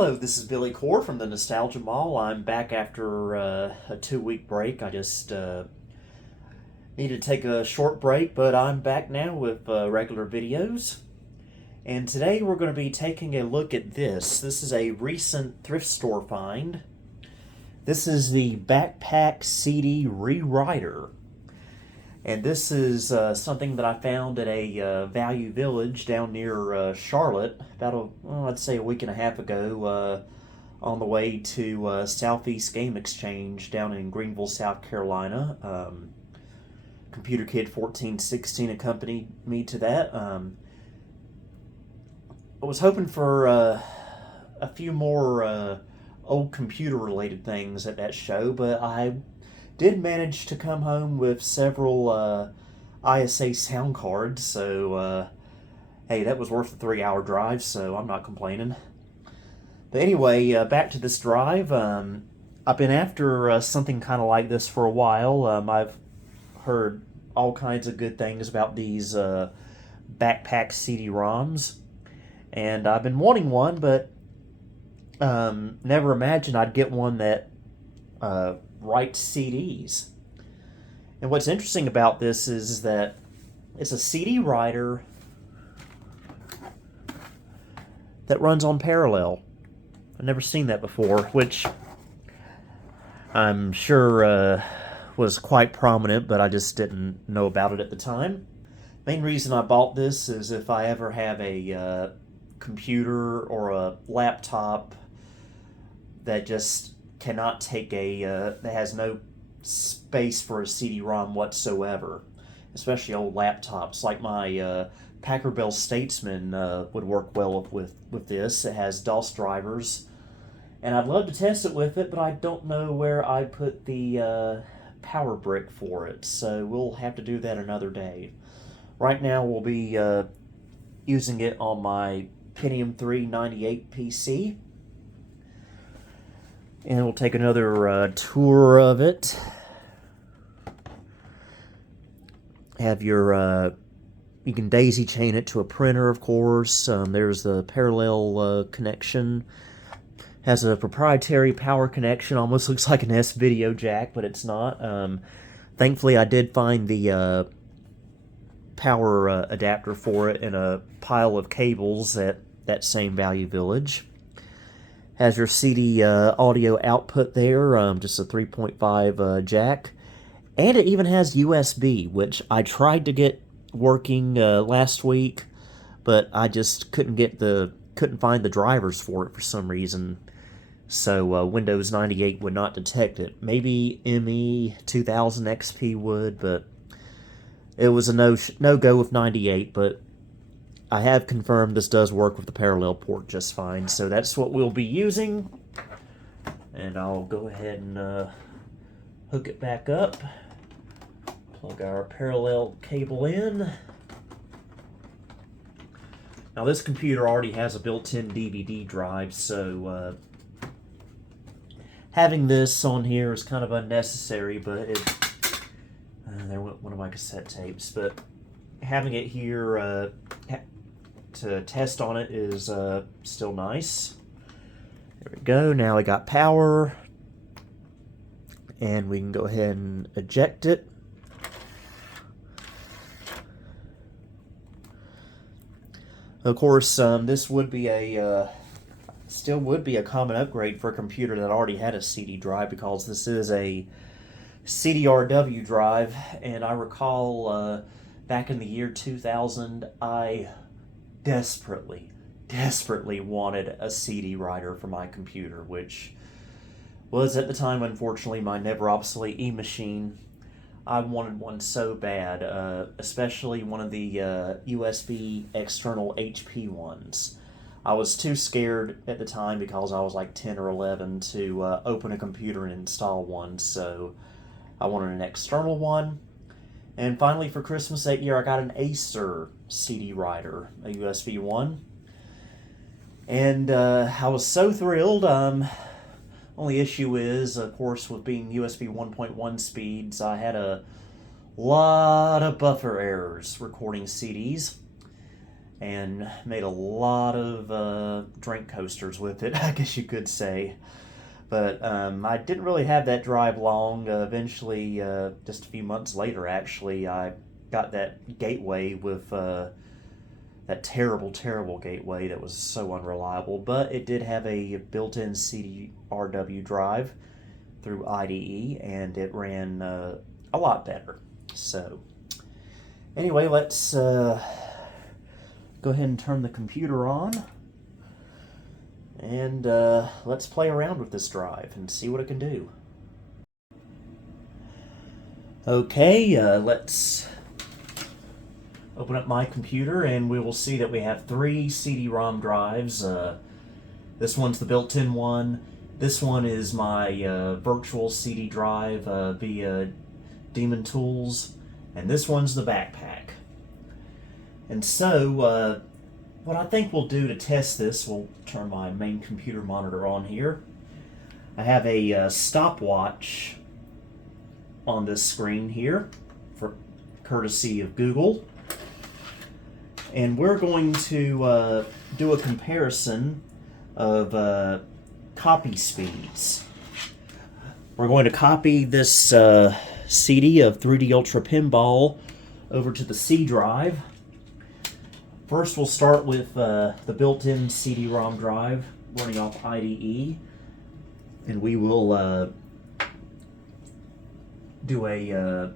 Hello, this is Billy Core from the Nostalgia Mall. I'm back after a 2 week break. I just needed to take a short break, but I'm back now with regular videos. And today we're going to be taking a look at this. This is a recent thrift store find. This is the Backpack CD Rewriter. And this is something that I found at a Value Village down near Charlotte about, I'd say a week and a half ago on the way to Southeast Game Exchange down in Greenville, South Carolina. Computer Kid 1416 accompanied me to that. I was hoping for a few more old computer-related things at that show, but I did manage to come home with several ISA sound cards, so hey, that was worth the 3-hour drive, so I'm not complaining. But anyway, back to this drive. I've been after something kind of like this for a while. I've heard all kinds of good things about these backpack CD-ROMs, and I've been wanting one, but never imagined I'd get one that writes CDs. And what's interesting about this is that it's a CD writer that runs on parallel. I've never seen that before, which I'm sure was quite prominent, but I just didn't know about it at the time. Main reason I bought this is if I ever have a computer or a laptop that just cannot take that has no space for a CD-ROM whatsoever, especially old laptops. Like my Packard Bell Statesman would work well with this. It has DOS drivers, and I'd love to test it with it, but I don't know where I put the power brick for it, so we'll have to do that another day. Right now we'll be using it on my Pentium 3 98 PC. And we'll take another tour of it. Have your, you can daisy chain it to a printer, of course. There's the parallel connection. Has a proprietary power connection. Almost looks like an S-video jack, but it's not. Thankfully, I did find the power adapter for it in a pile of cables at that same Value Village. Has your CD audio output there, just a 3.5 jack. And it even has USB, which I tried to get working last week, but I just couldn't find the drivers for it for some reason. So Windows 98 would not detect it. Maybe ME 2000 XP would, but it was a no-go with 98, but I have confirmed this does work with the parallel port just fine, so that's what we'll be using. And I'll go ahead and hook it back up. Plug our parallel cable in. Now this computer already has a built-in DVD drive, so having this on here is kind of unnecessary, but there went one of my cassette tapes, but having it here to test on it is still nice. There we go. Now I got power, and we can go ahead and eject it. Of course, this would be still would be a common upgrade for a computer that already had a CD drive, because this is a CD-RW drive, and I recall back in the year 2000, I desperately wanted a CD writer for my computer, which was at the time, unfortunately, my never obsolete e-machine. I wanted one so bad, especially one of the USB external HP ones. I was too scared at the time, because I was like 10 or 11, to open a computer and install one, so I wanted an external one. And finally, for Christmas that year, I got an Acer CD writer, a USB one. And I was so thrilled. Only issue is, of course, with being USB 1.1 speeds, I had a lot of buffer errors recording CDs. and made a lot of drink coasters with it, I guess you could say. But I didn't really have that drive long. Eventually, just a few months later, actually, I got that gateway with that terrible, terrible gateway that was so unreliable. But it did have a built-in CD-RW drive through IDE, and it ran a lot better. So, anyway, let's go ahead and turn the computer on. And let's play around with this drive and see what it can do. Okay, let's open up my computer and we will see that we have 3 CD-ROM drives. This one's the built-in one. This one is my virtual CD drive via Demon Tools. And this one's the backpack. And so, what I think we'll do to test this, we'll turn my main computer monitor on here. I have a stopwatch on this screen here, for courtesy of Google. And we're going to do a comparison of copy speeds. We're going to copy this CD of 3D Ultra Pinball over to the C drive. First, we'll start with the built-in CD-ROM drive running off IDE, and we will do a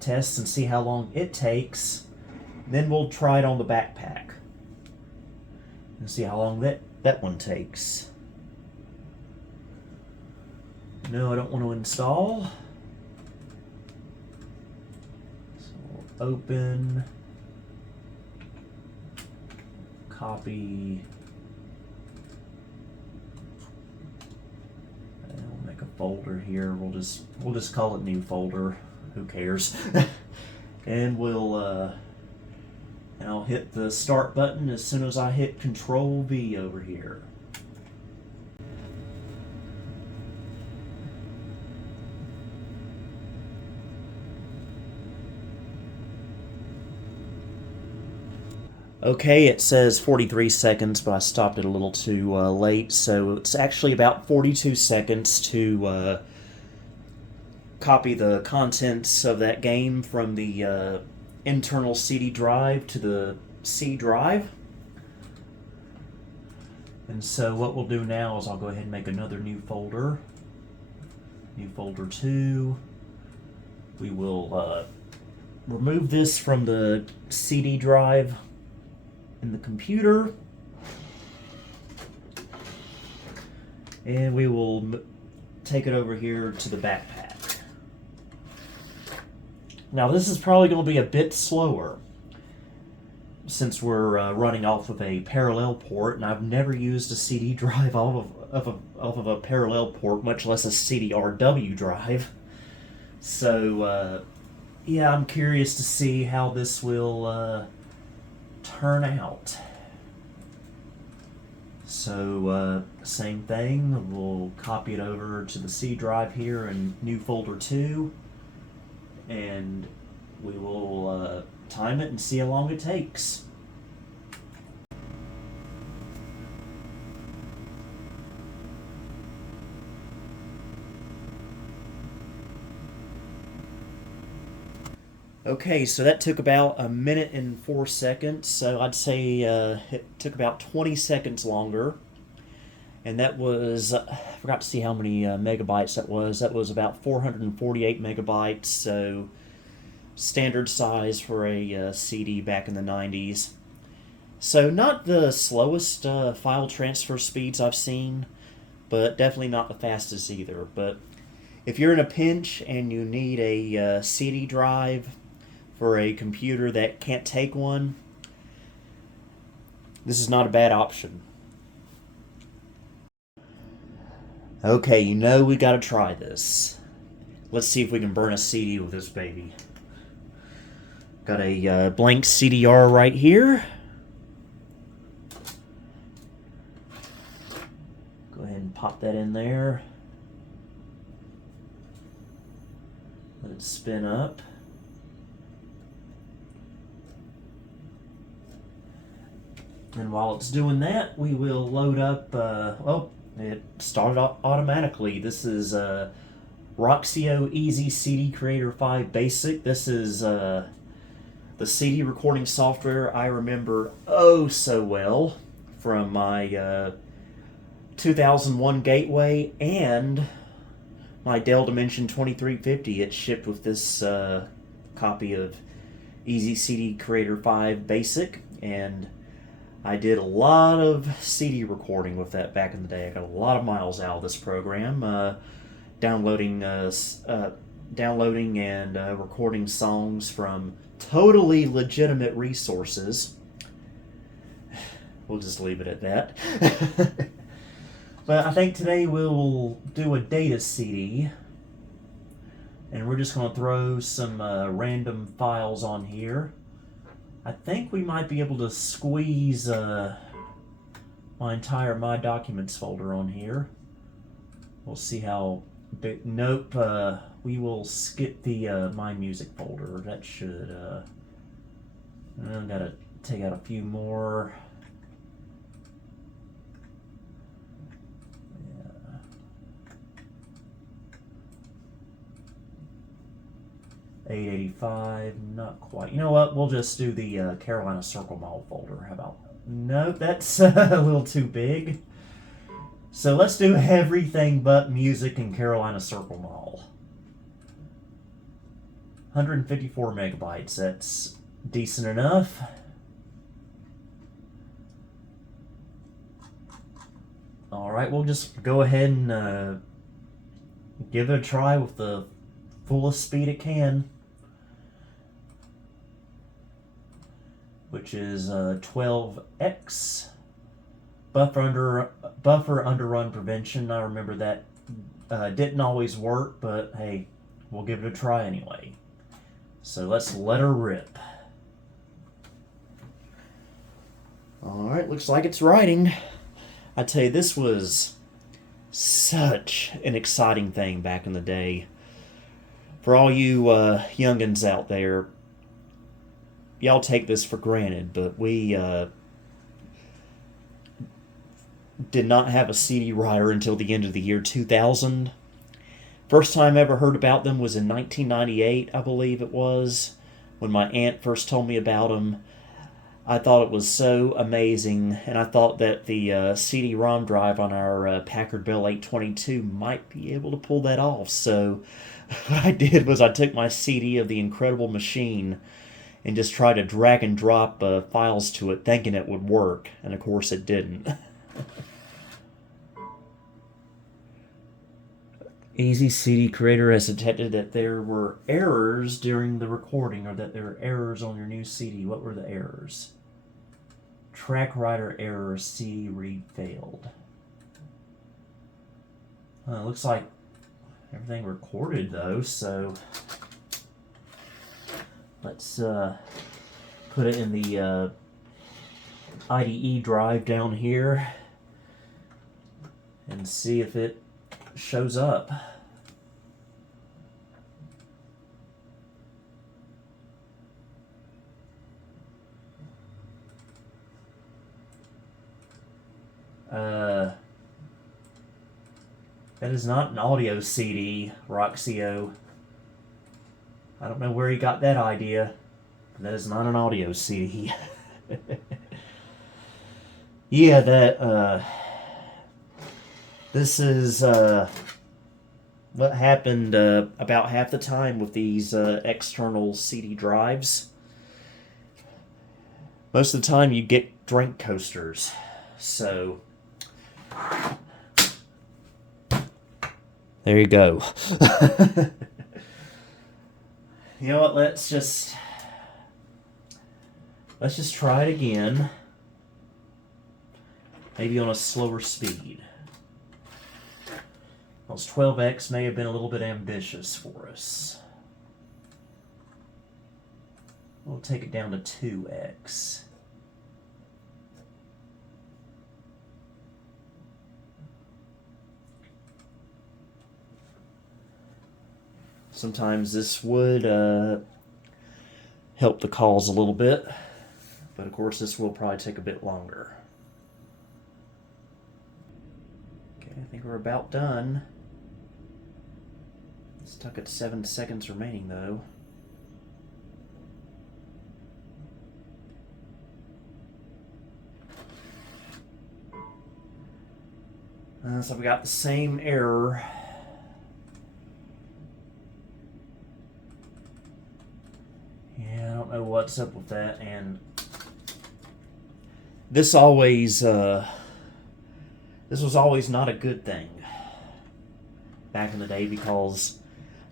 test and see how long it takes. Then we'll try it on the backpack and see how long that one takes. No, I don't want to install. So we'll open. Copy. And we'll make a folder here. We'll just call it new folder. Who cares? And I'll hit the start button as soon as I hit Control V over here. Okay, it says 43 seconds, but I stopped it a little too late, so it's actually about 42 seconds to copy the contents of that game from the internal CD drive to the C drive. And so what we'll do now is I'll go ahead and make another new folder. New folder 2. We will remove this from the CD drive in the computer, and we will take it over here to the backpack. Now this is probably going to be a bit slower since we're running off of a parallel port, and I've never used a CD drive off of a parallel port, much less a CD-RW drive. So yeah, I'm curious to see how this will turn out. So same thing, we'll copy it over to the C drive here in new folder 2, and we will time it and see how long it takes. Okay, so that took about 1 minute and 4 seconds, so I'd say it took about 20 seconds longer. And that was, I forgot to see how many megabytes that was. That was about 448 megabytes, so standard size for a CD back in the 90s. So not the slowest file transfer speeds I've seen, but definitely not the fastest either. But if you're in a pinch and you need a CD drive for a computer that can't take one, this is not a bad option. Okay, you know we gotta try this. Let's see if we can burn a CD with this baby. Got a blank CDR right here. Go ahead and pop that in there. Let it spin up. And while it's doing that, we will load up, oh, it started automatically. This is Roxio Easy CD Creator 5 Basic. This is the CD recording software I remember oh so well from my 2001 Gateway and my Dell Dimension 2350. It shipped with this copy of Easy CD Creator 5 Basic, and I did a lot of CD recording with that back in the day. I got a lot of miles out of this program, downloading and recording songs from totally legitimate resources. We'll just leave it at that. But I think today we'll do a data CD, and we're just going to throw some random files on here. I think we might be able to squeeze my entire My Documents folder on here. We'll see how big. Nope, we will skip the My Music folder. That should. I've got to take out a few more. 885, not quite. You know what? We'll just do the Carolina Circle Mall folder. How about? Nope, that's a little too big. So let's do everything but music and Carolina Circle Mall. 154 megabytes. That's decent enough. All right, we'll just go ahead and give it a try with the fullest speed it can, which is 12x. Buffer underrun prevention. I remember that didn't always work, but hey, we'll give it a try anyway. So let's let her rip. All right, looks like it's writing. I tell you, this was such an exciting thing back in the day. For all you youngins out there, y'all take this for granted, but we did not have a CD writer until the end of the year 2000. First time I ever heard about them was in 1998, I believe it was, when my aunt first told me about them. I thought it was so amazing, and I thought that the CD-ROM drive on our Packard Bell 822 might be able to pull that off. So what I did was I took my CD of The Incredible Machine and just tried to drag and drop files to it, thinking it would work, and of course it didn't. Easy CD Creator has detected that there were errors during the recording, or that there were errors on your new CD. What were the errors? Track writer error, CD read failed. Looks like everything recorded though, so let's put it in the IDE drive down here and see if it shows up. That is not an audio CD, Roxio. I don't know where he got that idea. That is not an audio CD. Yeah, that, this is, what happened, about half the time with these, external CD drives. Most of the time you get drink coasters. So, there you go. You know what, let's just try it again. Maybe on a slower speed. Those 12x may have been a little bit ambitious for us. We'll take it down to 2x. Sometimes this would help the cause a little bit. But of course this will probably take a bit longer. Okay, I think we're about done. Stuck at 7 seconds remaining though. So we got the same error. Yeah, I don't know what's up with that, and this always, this was always not a good thing back in the day, because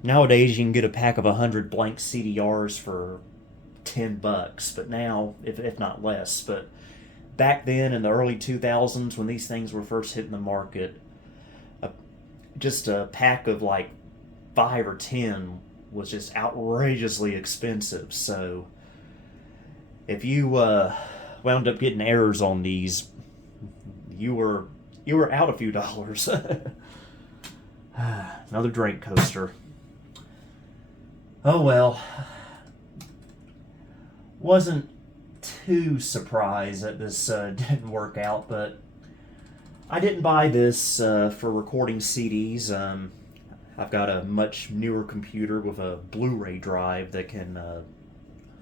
nowadays you can get a pack of 100 blank CDRs for $10, but now, if not less, but back then in the early 2000s when these things were first hitting the market, just a pack of like 5 or 10 was just outrageously expensive. So if you wound up getting errors on these, you were out a few dollars. Another drink coaster. Oh well. Wasn't too surprised that this didn't work out, but I didn't buy this for recording CDs. I've got a much newer computer with a Blu-ray drive that can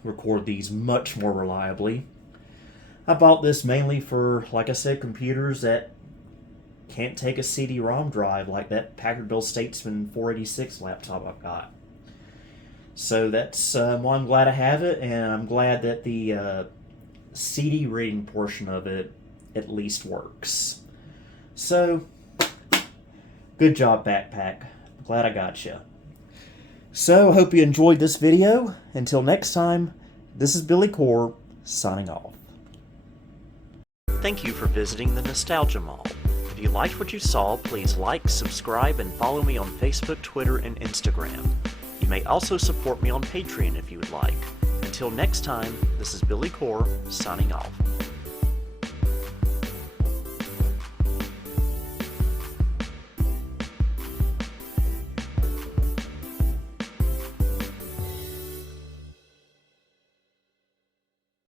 record these much more reliably. I bought this mainly for, like I said, computers that can't take a CD-ROM drive like that Packard-Bell Statesman 486 laptop I've got. So that's well, I'm glad I have it, and I'm glad that the CD reading portion of it at least works. So, good job, Backpack. Glad I got you. So, hope you enjoyed this video. Until next time, this is Billy Core, signing off. Thank you for visiting the Nostalgia Mall. If you liked what you saw, please like, subscribe, and follow me on Facebook, Twitter, and Instagram. You may also support me on Patreon if you would like. Until next time, this is Billy Core, signing off.